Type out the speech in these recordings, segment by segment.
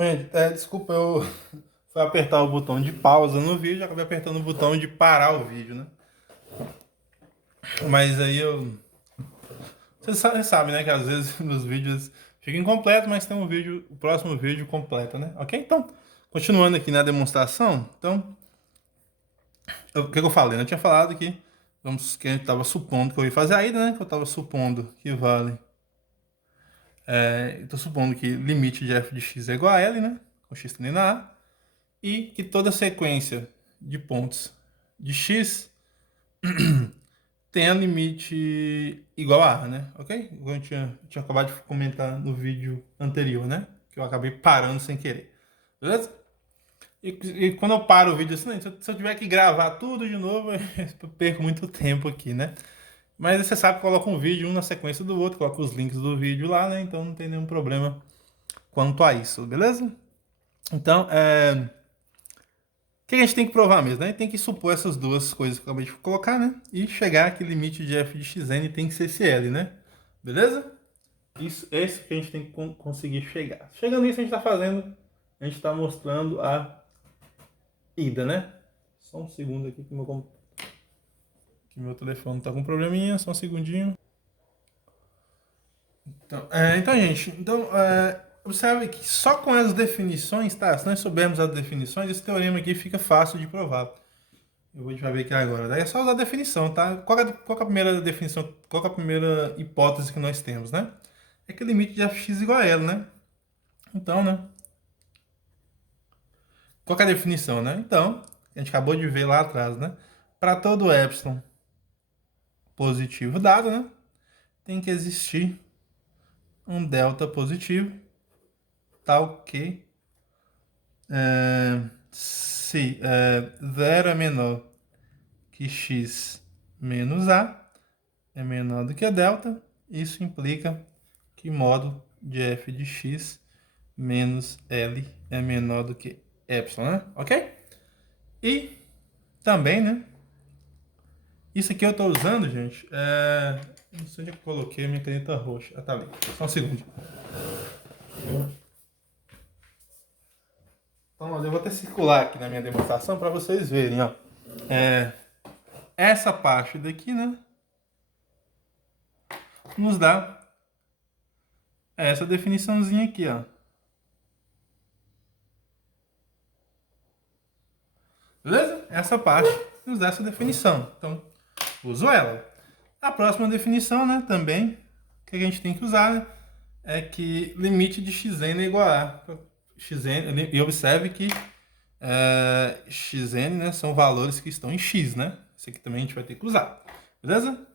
Gente, desculpa, eu fui apertar o botão de pausa no vídeo, acabei apertando o botão de parar o vídeo, né? Mas aí eu. Você sabe, né, que às vezes os vídeos ficam incompletos, mas tem um vídeo, o próximo vídeo completo, né? Ok? Então, continuando aqui na demonstração, então, o que eu falei? Né? Eu tinha falado que a gente estava supondo que eu ia fazer a ida, né? Que eu estava supondo que vale. Estou supondo que limite de f de x é igual a L, né? Com x tendendo a A. E que toda sequência de pontos de x tenha limite igual a A, né? Ok? Igual eu tinha acabado de comentar no vídeo anterior, né? Que eu acabei parando sem querer. Beleza? E quando eu paro o vídeo assim, né, se eu tiver que gravar tudo de novo, eu perco muito tempo aqui, né? Mas você sabe que coloca um vídeo um na sequência do outro, coloca os links do vídeo lá, né? Então não tem nenhum problema quanto a isso, beleza? Então, que a gente tem que provar mesmo, né? Tem que supor essas duas coisas que eu acabei de colocar, né? E chegar que limite de f de xn tem que ser esse L, né? Beleza? Isso, esse que a gente tem que conseguir chegar. Chegando nisso, a gente está mostrando a ida, né? Só um segundo aqui que meu telefone está com um probleminha, só um segundinho. Então, observe que só com as definições, tá? Se nós soubermos as definições, esse teorema aqui fica fácil de provar. A gente vai ver aqui agora. Daí é só usar a definição, tá? Qual que é a primeira definição? Qual que é a primeira hipótese que nós temos, né? É que o limite de fx igual a L, né? Então, né? Qual que é a definição, né? Então, a gente acabou de ver lá atrás, né? Para todo epsilon positivo dado, né? Tem que existir um delta positivo, tal que se 0 é menor que x menos a, é menor do que a delta, isso implica que modo de f de x menos L é menor do que epsilon, né? Ok? E também, né? Isso aqui eu estou usando, gente. Não sei onde eu coloquei a minha caneta roxa. Ah, tá ali. Só um segundo. Então, eu vou até circular aqui na minha demonstração para vocês verem, ó. Essa parte daqui, né? Nos dá essa definiçãozinha aqui, ó. Beleza? Essa parte nos dá essa definição. Então, uso ela. A próxima definição, né, também, que a gente tem que usar, né, é que limite de xn é igual a xn, e observe que xn, né, são valores que estão em x, né? Isso aqui também a gente vai ter que usar, beleza?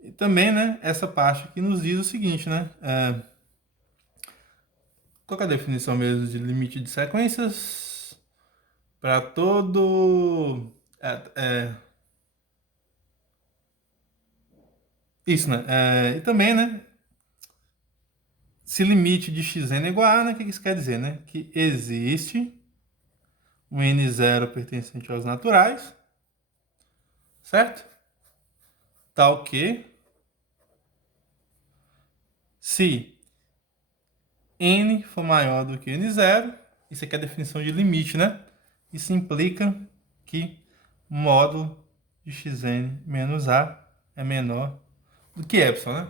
E também, né, essa parte aqui nos diz o seguinte, né, qual é a definição mesmo de limite de sequências? Para todo... isso, né? E também, né, se limite de xn é igual a, né, o que isso quer dizer, né? Que existe um n0 pertencente aos naturais, certo? Tal que se n for maior do que n0, isso aqui é a definição de limite, né? Isso implica que módulo de xn menos a é menor do que epsilon, né?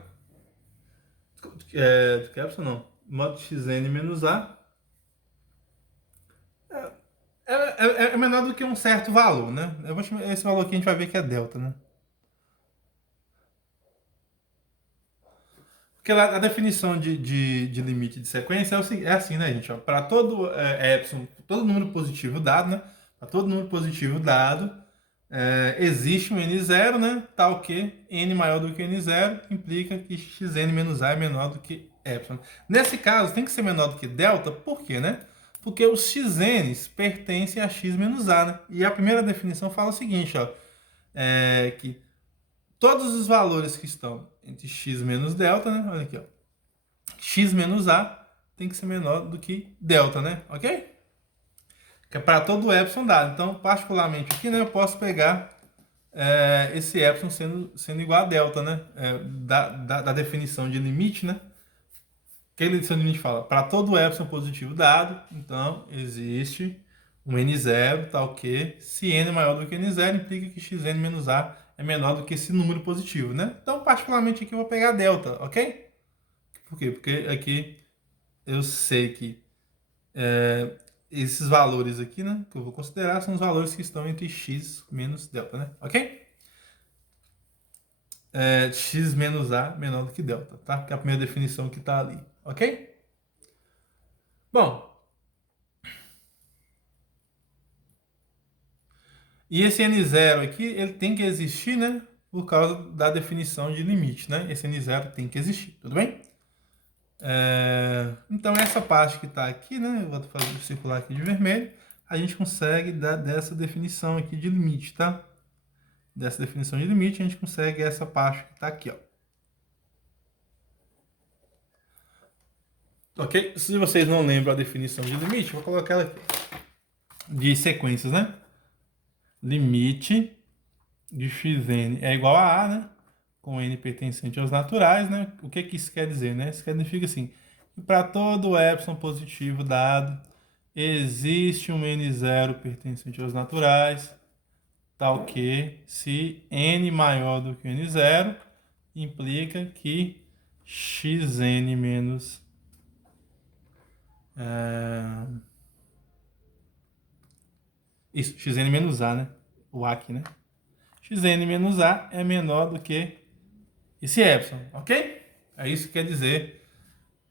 Do que epsilon não. Módulo de xn menos a é menor do que um certo valor, né? Esse valor aqui a gente vai ver que é delta, né? Porque a definição de limite de sequência é assim, né, gente? Para todo epsilon, todo número positivo dado, né? Para todo número positivo dado, existe um n0, né? Tal que n maior do que n0 implica que xn menos a é menor do que epsilon. Nesse caso, tem que ser menor do que delta, por quê, né? Porque os xn's pertencem a x menos a, né? E a primeira definição fala o seguinte, ó, que todos os valores que estão entre x menos delta, né? Olha aqui, ó. X menos A tem que ser menor do que delta, né? Ok? Que é para todo epsilon dado. Então, particularmente aqui, né, eu posso pegar esse epsilon sendo igual a delta, né? Da definição de limite, né? que esse limite fala? Para todo epsilon positivo dado, então existe um n0, tal que, se n é maior do que n0, implica que xn menos a é menor do que esse número positivo, né? Então, particularmente aqui eu vou pegar delta, ok? Por quê? Porque aqui eu sei que esses valores aqui, né, que eu vou considerar, são os valores que estão entre x menos delta, né? Ok? X menos a menor do que delta, tá? Que é a primeira definição que está ali, ok? Bom, e esse n0 aqui, ele tem que existir, né? Por causa da definição de limite, né? Esse n0 tem que existir, tudo bem? Então, essa parte que está aqui, né? Eu vou fazer circular aqui de vermelho. A gente consegue dar dessa definição aqui de limite, tá? Dessa definição de limite, a gente consegue essa parte que está aqui, ó. Ok? Se vocês não lembram a definição de limite, vou colocar ela aqui. De sequências, né? Limite de xn é igual a A, né? Com n pertencente aos naturais, né? O que isso quer dizer, né? Isso significa assim, que para todo epsilon positivo dado, existe um n0 pertencente aos naturais, tal que, se n maior do que n0, implica que xn menos isso, xn menos a, né? O a aqui, né? Xn menos a é menor do que esse epsilon, ok? É isso que quer dizer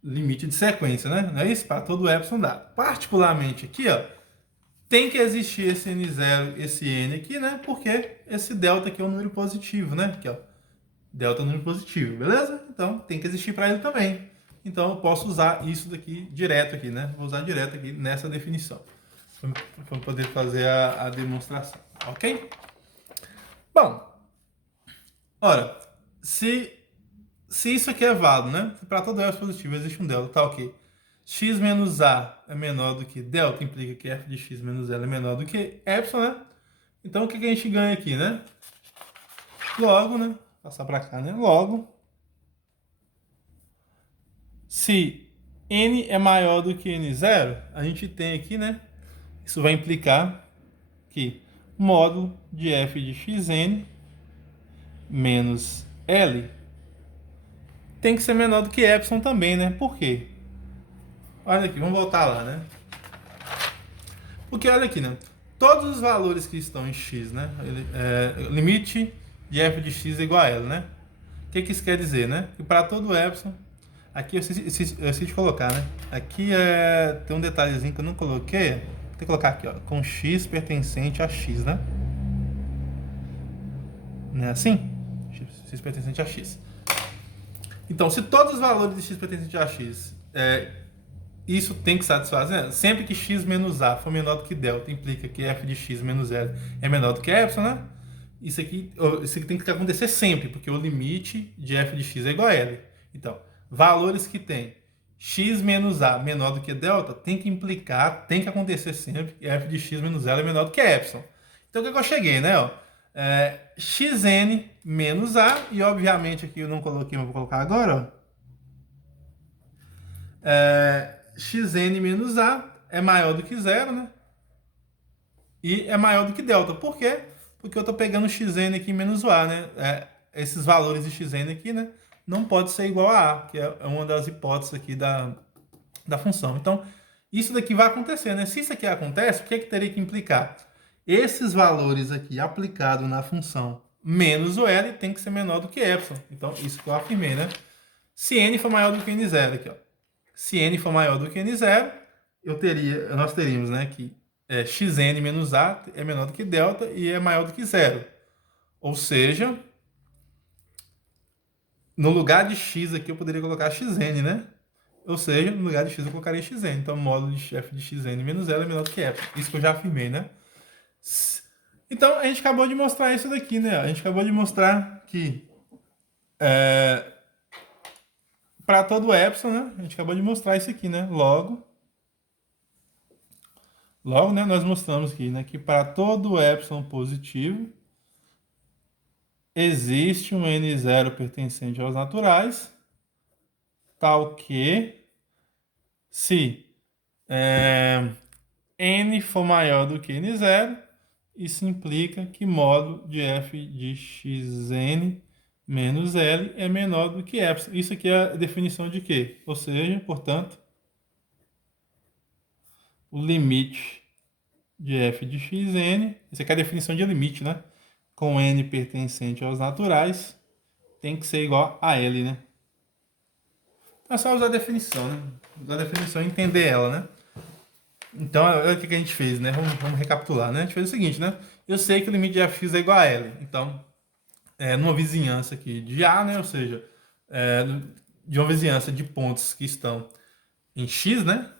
limite de sequência, né? Não é isso? Para todo epsilon dado. Particularmente aqui, ó, tem que existir esse n0, esse n aqui, né? Porque esse delta aqui é um número positivo, né? Aqui, ó. Delta é um número positivo, beleza? Então, tem que existir para ele também. Então, eu posso usar isso daqui direto aqui, né? Vou usar direto aqui nessa definição. Para poder fazer a demonstração, ok? Bom, ora, se isso aqui é válido, né? Para todo epsilon positivo existe um delta, tá ok. X menos A é menor do que delta, implica que f de x menos L é menor do que epsilon, né? Então, o que a gente ganha aqui, né? Logo, né? Passar para cá, né? Logo, se n é maior do que n0, a gente tem aqui, né? Isso vai implicar que módulo de f de xn menos L tem que ser menor do que epsilon também, né? Por quê? Olha aqui, vamos voltar lá, né? Porque olha aqui, né? Todos os valores que estão em x, né? Limite de f de x é igual a L, né? O que isso quer dizer, né? Que para todo epsilon, aqui eu esqueci de colocar, né? Aqui tem um detalhezinho que eu não coloquei. Tem que colocar aqui, ó, com x pertencente a x, né? Não é assim? X pertencente a x. Então, se todos os valores de x pertencente a x isso tem que satisfazer, né? Sempre que x menos a for menor do que delta, implica que f de x menos L é menor do que epsilon, né? Isso aqui tem que acontecer sempre, porque o limite de f de x é igual a L. Então, valores que tem x menos a menor do que delta, tem que implicar, tem que acontecer sempre que f de x menos L é menor do que epsilon. Então, o que eu cheguei, né? Ó, xn menos a, e obviamente aqui eu não coloquei, mas vou colocar agora, ó. Xn menos a é maior do que zero, né? E é maior do que delta. Por quê? Porque eu estou pegando xn aqui menos o a, né? Esses valores de xn aqui, né? Não pode ser igual a a, que é uma das hipóteses aqui da função. Então, isso daqui vai acontecer, né? Se isso aqui acontece, o que teria que implicar? Esses valores aqui aplicados na função menos o L tem que ser menor do que epsilon. Então, isso que eu afirmei, né? Se n for maior do que n0 aqui, ó. Se n for maior do que n0, nós teríamos, né, que xn menos a é menor do que delta e é maior do que zero. Ou seja, no lugar de x aqui eu poderia colocar xn, né? Ou seja, no lugar de x eu colocaria xn. Então, o módulo de f de xn menos L é menor do que epsilon. Isso que eu já afirmei, né? Então, a gente acabou de mostrar isso daqui, né? A gente acabou de mostrar que para todo epsilon, né? A gente acabou de mostrar isso aqui, né? Logo, né, nós mostramos aqui, né, que para todo epsilon positivo existe um n0 pertencente aos naturais, tal que Se n for maior do que n0, isso implica que módulo de f de xn menos L é menor do que epsilon. Isso aqui é a definição de quê? Ou seja, portanto, o limite de f de xn, isso aqui é a definição de limite, né? Com n pertencente aos naturais, tem que ser igual a L, né? Então é só usar a definição, né? Usar a definição e entender ela, né? Então, olha o que a gente fez, né? Vamos recapitular, né? A gente fez o seguinte, né? Eu sei que o limite de fx é igual a L. Então, numa vizinhança aqui de A, né? Ou seja, de uma vizinhança de pontos que estão em X, né?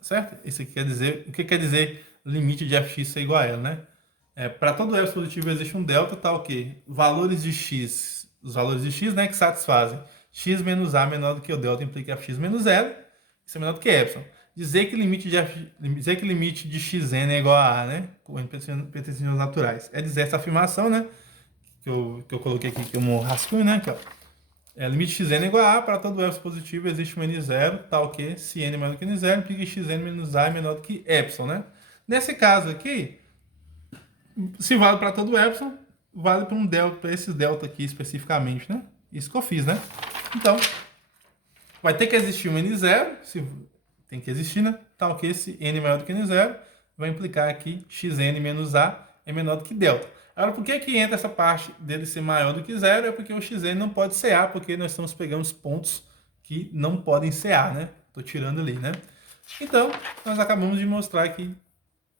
Certo? Isso aqui quer dizer, o que quer dizer limite de fx ser igual a L, né? Para todo f positivo existe um delta, tá ok? Valores de x, os valores de x, né, que satisfazem x menos a menor do que o delta implica fx menos L, isso é menor do que epsilon. Dizer que limite de xn é igual a né? Com pertencentes naturais. É dizer essa afirmação, né? Que eu coloquei aqui como rascunho, né? Aqui, ó. Limite xn é igual a para todo f positivo existe um n0, tal que se n é maior do que n0, implica que xn menos a é menor do que epsilon, né? Nesse caso aqui, se vale para todo epsilon, vale para um delta, para esse delta aqui especificamente, né? Isso que eu fiz, né? Então, vai ter que existir um n0, se tem que existir, né? Tal que esse n maior do que n0 vai implicar que xn menos a é menor do que delta. Agora, por que entra essa parte dele ser maior do que zero? É porque o xn não pode ser a, porque nós estamos pegando os pontos que não podem ser a, né? Estou tirando ali, né? Então, nós acabamos de mostrar que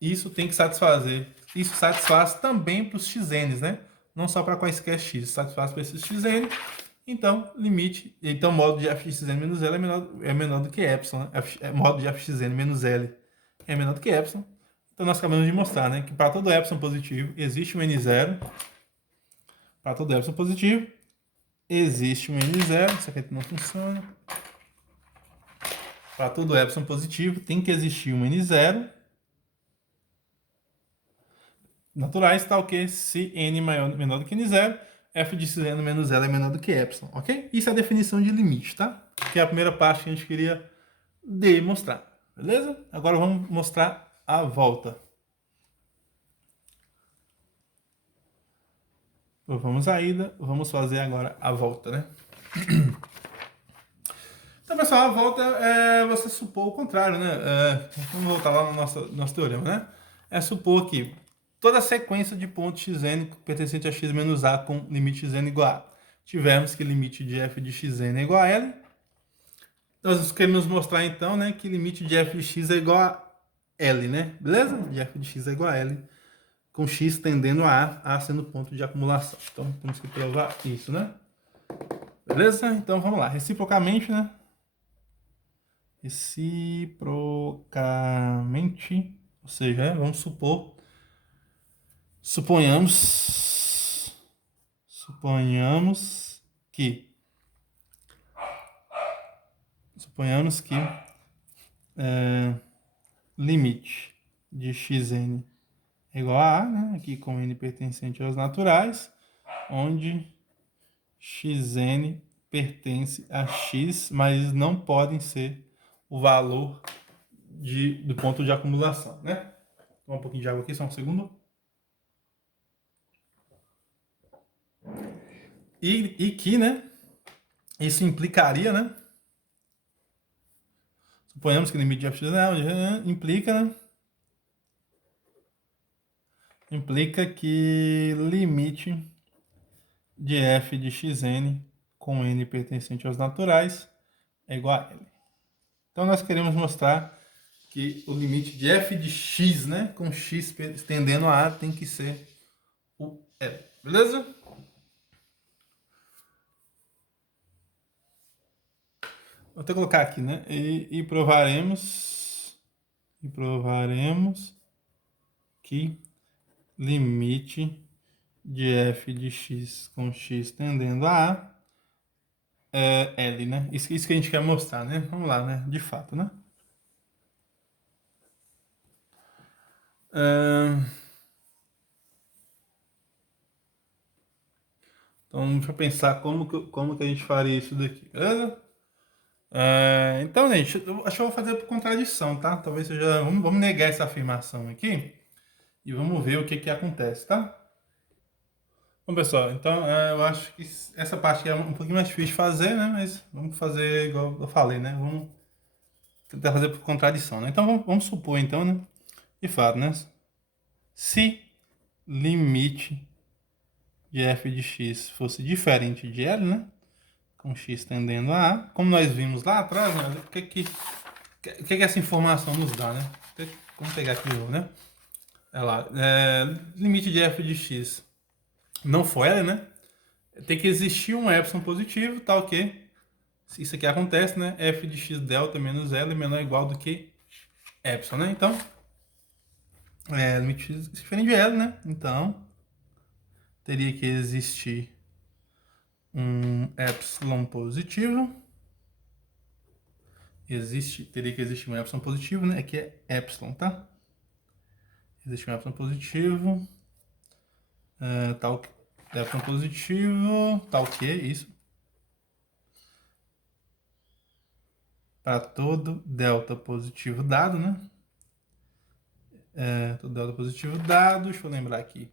isso tem que satisfazer. Isso satisfaz também para os xn's, né? Não só para quaisquer x, satisfaz para esses xn. Então, limite, então modo de fxn menos L é menor do que epsilon, né? Modo de fxn menos L é menor do que epsilon. Então, nós acabamos de mostrar, né, que para todo epsilon positivo existe um n0. Para todo epsilon positivo existe um n0. Isso aqui não funciona. Para todo epsilon positivo tem que existir um n0. Naturais, tal que se n menor do que n0, f de xn menos L é menor do que epsilon, ok? Isso é a definição de limite, tá? Que é a primeira parte que a gente queria demonstrar, beleza? Agora vamos mostrar a volta. Vamos à ida, vamos fazer agora a volta, né? Então, pessoal, a volta é você supor o contrário, né? Vamos voltar lá no nosso teorema, né? É supor que toda a sequência de pontos xn pertencente a x menos a com limite xn igual a. Tivemos que limite de f de xn é igual a L. Nós queremos mostrar, então, né, que limite de f de x é igual a L, né? Beleza? De f de x é igual a L, com x tendendo a A sendo ponto de acumulação. Então, temos que provar isso, né? Beleza? Então, vamos lá. Reciprocamente, né? Reciprocamente, ou seja, vamos suponhamos que limite de xn é igual a A, né? Aqui com n pertencente aos naturais, onde xn pertence a x, mas não podem ser o valor do ponto de acumulação, né? Vou um pouquinho de água aqui, só um segundo. E que, né? Isso implicaria, né? Suponhamos que o limite de f implica, né? Implica que limite de f de xn com n pertencente aos naturais é igual a L. Então, nós queremos mostrar que o limite de f de x, né, com x tendendo a A, tem que ser o L. Beleza? Vou até colocar aqui, né? E provaremos que limite de f de x com x tendendo a A é L, né? Isso que a gente quer mostrar, né? Vamos lá, né? De fato, né? Então, deixa eu pensar como que a gente faria isso daqui, beleza? Então, gente, eu acho que eu vou fazer por contradição, tá? Talvez seja. Vamos negar essa afirmação aqui e vamos ver o que que acontece, tá? Bom, pessoal, então eu acho que essa parte é um pouquinho mais difícil de fazer, né? Mas vamos fazer igual eu falei, né? Vamos tentar fazer por contradição, né? Então vamos supor, então, né? De fato, né? Se limite de f de x fosse diferente de L, né? Com x tendendo a A, como nós vimos lá atrás, né? O que que essa informação nos dá, né? Vamos pegar aqui de novo, né? É lá, limite de f de x não for L, né? Tem que existir um epsilon positivo, tal que, se isso aqui acontece, né? F de x delta menos L é menor ou igual do que epsilon, né? Então, limite x diferente de L, né? Então, teria que existir um epsilon positivo. Teria que existir um epsilon positivo, né? Aqui é epsilon, tá? Existe um epsilon positivo, tal epsilon positivo, tal que isso, para todo delta positivo dado, né? Todo delta positivo dado, deixa eu lembrar aqui.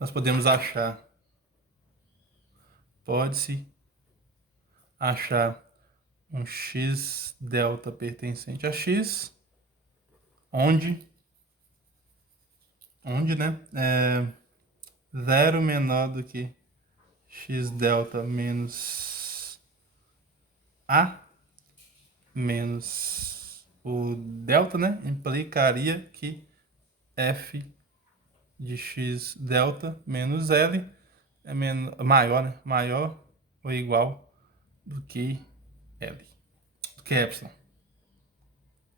Nós podemos achar, pode-se achar um x delta pertencente a x, onde, né? 0 menor do que x delta menos a menos o delta, né? Implicaria que f de x delta menos L é maior, né? Maior ou igual do que L, do que epsilon.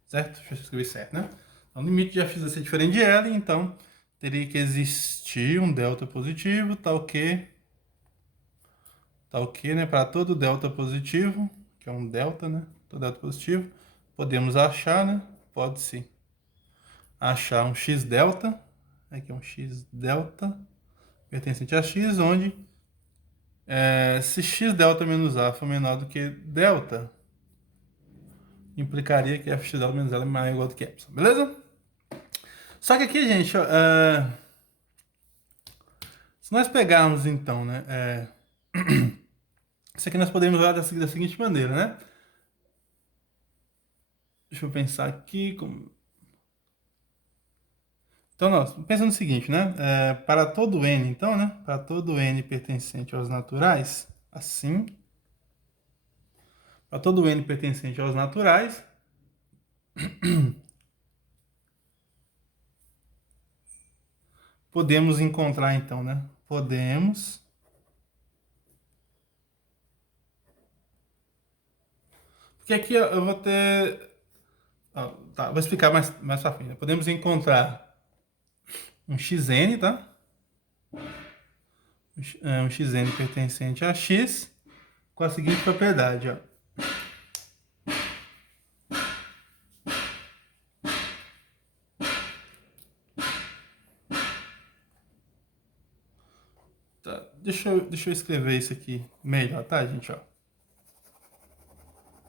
Certo? Deixa eu escrever certo, né? Então, o limite de f vai ser diferente de L, então teria que existir um delta positivo, tal que, né? Para todo delta positivo, que é um delta, né? Todo delta positivo, podemos achar, né? Pode-se achar um x delta, aqui é um x delta pertencente a x, onde se x delta menos a for menor do que delta, implicaria que f x delta menos L é maior ou igual do que epsilon, beleza? Só que aqui, gente, ó, se nós pegarmos então, né, isso aqui nós podemos olhar da seguinte maneira, né? Deixa eu pensar aqui. Então, nós pensa no seguinte, né? Para todo n, então, né? Para todo n pertencente aos naturais, assim, para todo n pertencente aos naturais, podemos encontrar, então, né? Podemos. Porque aqui eu vou ter. Tá, vou explicar mais pra frente. Podemos encontrar um xn, tá? Um xn pertencente a x com a seguinte propriedade, ó. Tá, deixa eu escrever isso aqui melhor, tá, gente? Ó.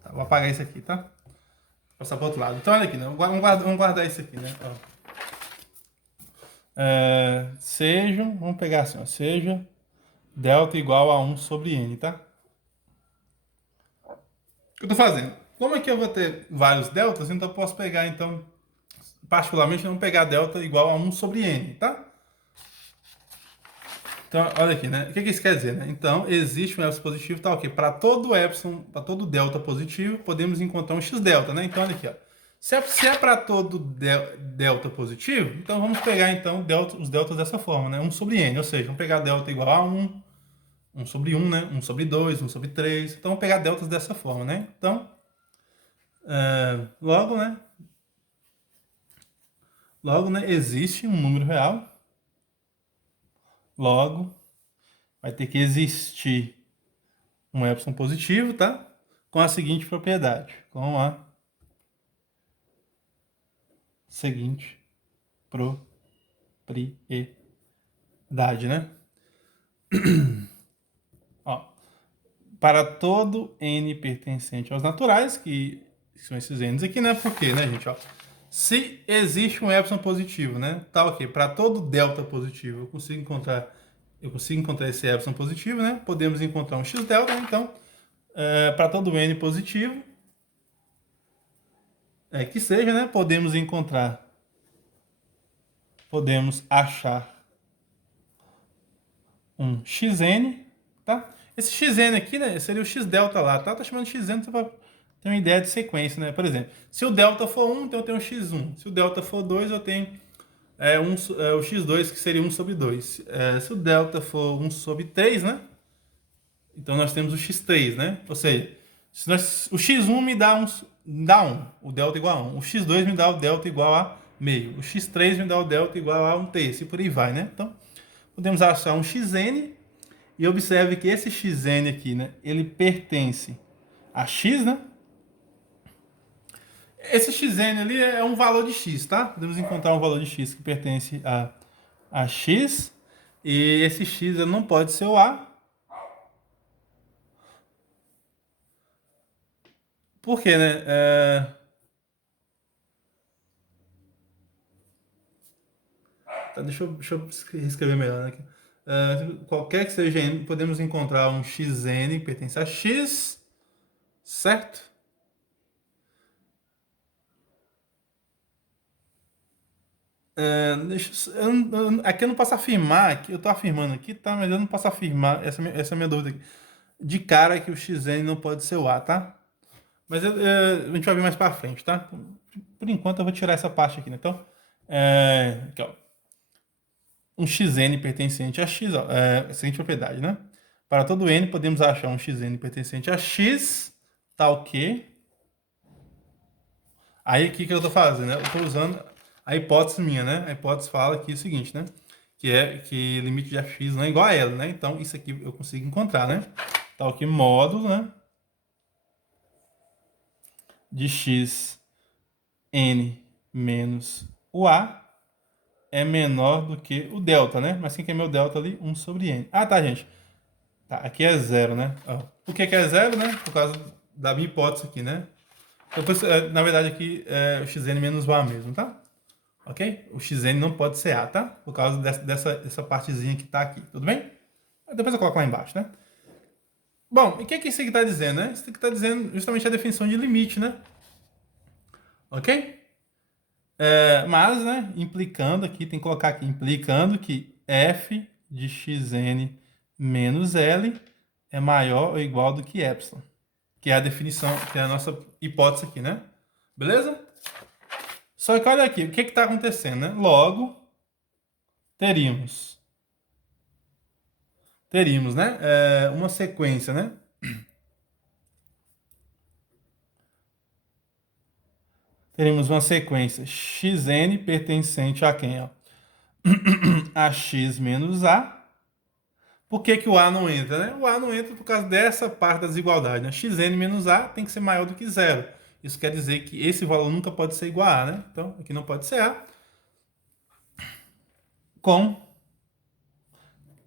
Tá, vou apagar isso aqui, tá? Vou passar para outro lado. Então, olha aqui, né? Vamos guardar isso aqui, né? Ó. Vamos pegar assim, ó. Seja delta igual a 1 sobre n, tá? O que eu tô fazendo? Como é que eu vou ter vários deltas, então eu posso pegar, então, particularmente, vamos pegar delta igual a 1 sobre n, tá? Então, olha aqui, né? O que isso quer dizer, né? Então, existe um epsilon positivo, tá ok? Para todo epsilon, para todo delta positivo, podemos encontrar um x delta, né? Então, olha aqui, ó. Se é para todo delta positivo, então vamos pegar então os deltas dessa forma, né? 1 sobre n, ou seja, vamos pegar delta igual a 1 sobre 1, né? 1 sobre 2, 1 sobre 3. Então, vamos pegar deltas dessa forma, né? Então, logo, né? Logo, né? Existe um número real. Logo, vai ter que existir um epsilon positivo, tá? Com a seguinte propriedade. Com a seguinte propriedade, né? Ó, para todo n pertencente aos naturais, que são esses n's aqui, né? Por quê, né, gente? Ó, se existe um epsilon positivo, né? Tá ok. Para todo delta positivo, eu consigo encontrar esse epsilon positivo, né? Podemos encontrar um x delta, né? Então, para todo n positivo, que seja, né? Podemos achar um xn, tá? Esse xn aqui, né, seria o x delta lá, tá? Tá chamando de xn só para ter uma ideia de sequência, né? Por exemplo, se o delta for 1, então eu tenho x1. Se o delta for 2, eu tenho o x2, que seria 1 sobre 2. Se o delta for 1 sobre 3, né? Então nós temos o x3, né? Ou seja, o x1 me dá 1, o delta igual a 1. O x2 me dá o delta igual a meio. O x3 me dá o delta igual a 1 terço, e por aí vai, né? Então, podemos achar um xn, e observe que esse xn aqui, né, ele pertence a x, né? Esse xn ali é um valor de x, tá? Podemos encontrar um valor de x que pertence a x, e esse x não pode ser o a. Por quê, né? Tá, deixa eu escrever melhor, né? Qualquer que seja n, podemos encontrar um xn que pertence a x, certo? Aqui eu não posso afirmar, aqui eu estou afirmando aqui, tá? Mas eu não posso afirmar, essa é a minha dúvida aqui, de cara que o xn não pode ser o a, tá? Mas a gente vai ver mais para frente, tá? Por enquanto eu vou tirar essa parte aqui, né? Então, aqui, ó. Um xn pertencente a x, ó, a seguinte propriedade, né? Para todo n, podemos achar um xn pertencente a x, tal que... Aí, o que eu estou fazendo? Né? Eu estou usando a hipótese minha, né? A hipótese fala aqui o seguinte, né? Que é que limite de fx não é igual a L, né? Então, isso aqui eu consigo encontrar, né? Tal que módulo, né? De x n menos o a é menor do que o delta, né? Mas quem que é meu delta ali? 1 sobre n. Ah, tá, gente. Tá, aqui é zero, né? Ó, por que é zero, né? Por causa da minha hipótese aqui, né? Depois, na verdade, aqui é o xn menos o a mesmo, tá? Ok? O xn não pode ser a, tá? Por causa dessa partezinha que tá aqui, tudo bem? Depois eu coloco lá embaixo, né? Bom, e o que isso aqui está dizendo, né? Isso aqui está dizendo justamente a definição de limite, né? Ok? Mas, né, implicando aqui, tem que colocar aqui, implicando que f de xn menos L é maior ou igual do que epsilon, que é a definição, que é a nossa hipótese aqui, né? Beleza? Só que olha aqui, o que está acontecendo, né? Logo, teríamos, né, uma sequência, né? Teríamos uma sequência xn pertencente a quem? Ó? A x menos a. Por que o a não entra? Né? O a não entra por causa dessa parte da desigualdade. Né? Xn menos a tem que ser maior do que zero. Isso quer dizer que esse valor nunca pode ser igual a A. Né? Então, aqui não pode ser a. Com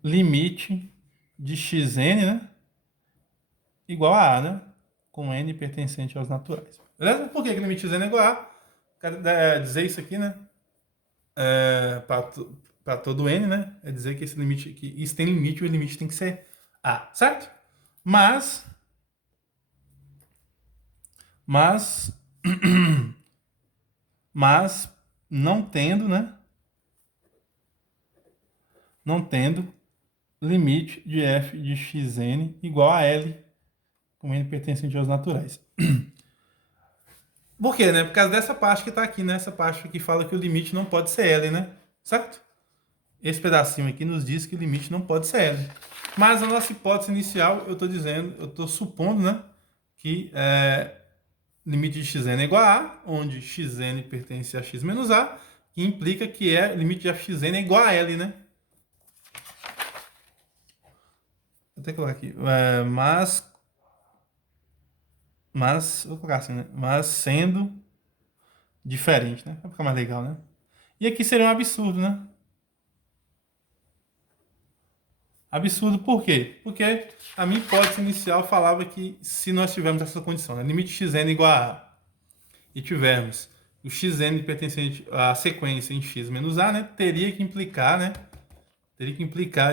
limite de xn, né? Igual a A, né? Com n pertencente aos naturais. Beleza? Por que o limite de xn é igual a A? Quero dizer isso aqui, né? Para todo n, né? É dizer que esse limite, que isso tem limite, e o limite tem que ser a, certo? Mas não tendo, né? Não tendo limite de f de xn igual a L, com n pertencente aos naturais. Por quê, né? Por causa dessa parte que está aqui, né? Essa parte que fala que o limite não pode ser L, né? Certo? Esse pedacinho aqui nos diz que o limite não pode ser L. Mas a nossa hipótese inicial, eu estou supondo, né? Que limite de xn é igual a A, onde xn pertence a x menos a, que implica que limite de fxn é igual a L, né? Vou até colocar aqui. Vou colocar assim, né? Mas sendo diferente, né? Pra ficar mais legal, né? E aqui seria um absurdo, né? Absurdo por quê? Porque a minha hipótese inicial falava que se nós tivermos essa condição, né, limite xn igual a A, e tivermos o xn pertencente à sequência em x menos a, né, teria que implicar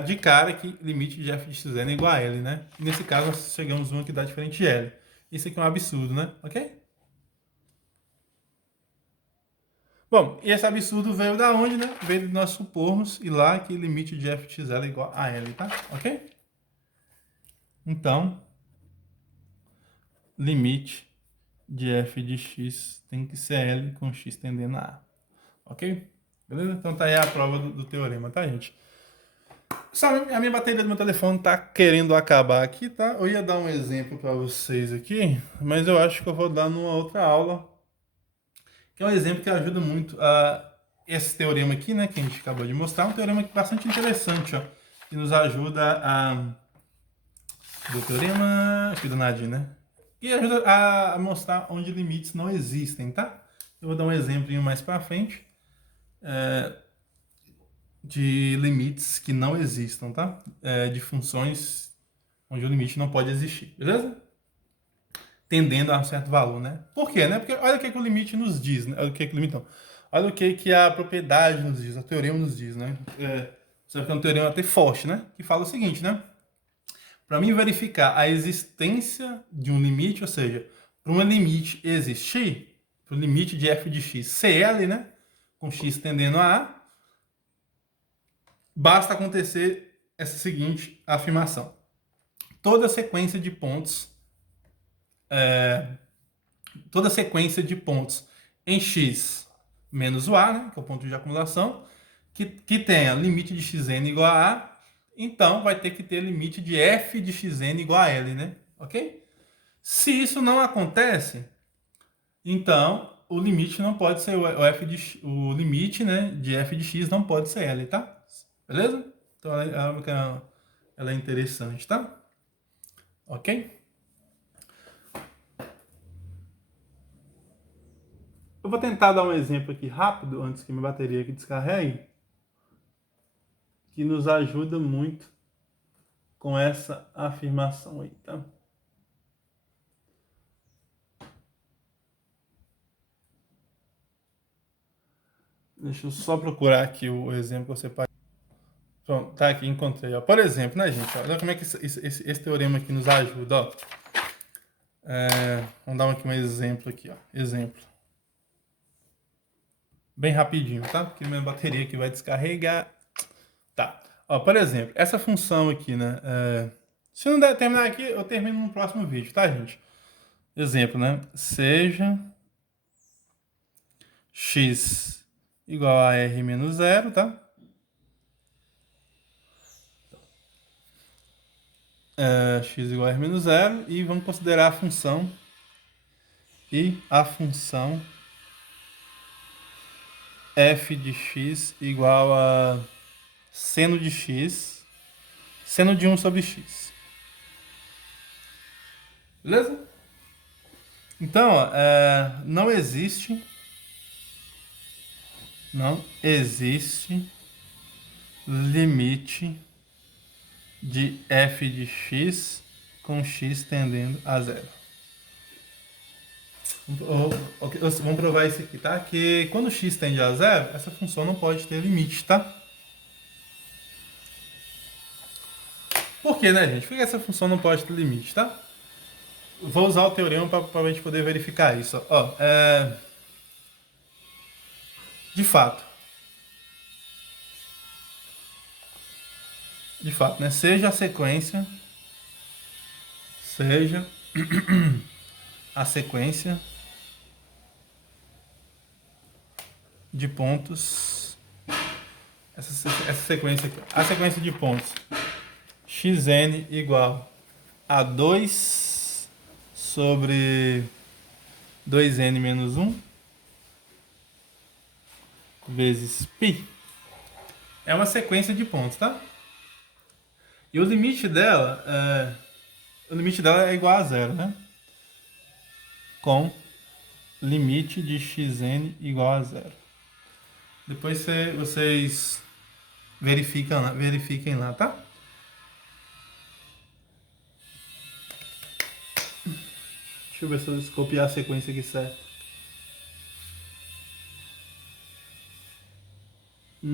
de cara que limite de f de xn é igual a L, né? E nesse caso, nós chegamos a uma que dá diferente de L. Isso aqui é um absurdo, né? Ok? Bom, e esse absurdo veio da onde, né? Veio de nós supormos e lá que limite de f de xl é igual a L, tá? Ok? Então, limite de f de x tem que ser L com x tendendo a A. Ok? Beleza? Então tá aí a prova do teorema, tá, gente? Sabe, a minha bateria do meu telefone tá querendo acabar aqui, tá? Eu ia dar um exemplo para vocês aqui, mas eu acho que eu vou dar numa outra aula, que é um exemplo que ajuda muito a esse teorema aqui, né, que a gente acabou de mostrar, um teorema bastante interessante, ó, que nos ajuda a do teorema aqui do Nadim, né? E ajuda a mostrar onde limites não existem, tá? Eu vou dar um exemplo mais para frente. De limites que não existam, tá? De funções onde o limite não pode existir, beleza? Tendendo a um certo valor, né? Por quê, né? Porque olha o que o limite nos diz, né? Olha o que o limite não. Olha o que a propriedade nos diz, o teorema nos diz, né? Sabe que é um teorema até forte, né? Que fala o seguinte, né? Para mim verificar a existência de um limite, ou seja, para um limite existir, para o limite de f de x ser L, né? Com x tendendo a A, basta acontecer essa seguinte afirmação. Toda sequência de pontos em x menos o a, né, que é o ponto de acumulação, que tenha limite de xn igual a a, então vai ter que ter limite de f de xn igual a L, né? Ok? Se isso não acontece, então o limite não pode ser o limite, né, de f de x não pode ser L, tá? Beleza? Então ela é interessante, tá? Ok? Eu vou tentar dar um exemplo aqui rápido, antes que minha bateria aqui descarregue, que nos ajuda muito com essa afirmação aí, tá? Deixa eu só procurar aqui o exemplo que eu separei. Pronto, tá aqui, encontrei. Ó. Por exemplo, né, gente? Olha como é que esse teorema aqui nos ajuda, ó. Vamos dar aqui um exemplo aqui, ó. Exemplo. Bem rapidinho, tá? Porque minha bateria aqui vai descarregar. Tá. Ó, por exemplo, essa função aqui, né? Se não der terminar aqui, eu termino no próximo vídeo, tá, gente? Exemplo, né? Seja x igual a r menos zero, tá? X igual a r menos zero e vamos considerar a função f de x igual a seno de x, seno de 1 sobre x. Beleza? Então, ó, não existe limite de f de x com x tendendo a zero. Vamos provar isso aqui, tá? Que quando x tende a zero, essa função não pode ter limite, tá? Por que, né, gente? Por que essa função não pode ter limite, tá? Vou usar o teorema para a gente poder verificar isso. Ó, de fato, né? Seja a sequência de pontos, essa sequência aqui, a sequência de pontos xn igual a 2 sobre 2n menos 1 vezes π é uma sequência de pontos, tá? E o limite dela é igual a zero, né? Com limite de xn igual a zero. Depois vocês verifiquem lá, tá? Deixa eu ver se eu copiar a sequência aqui certo.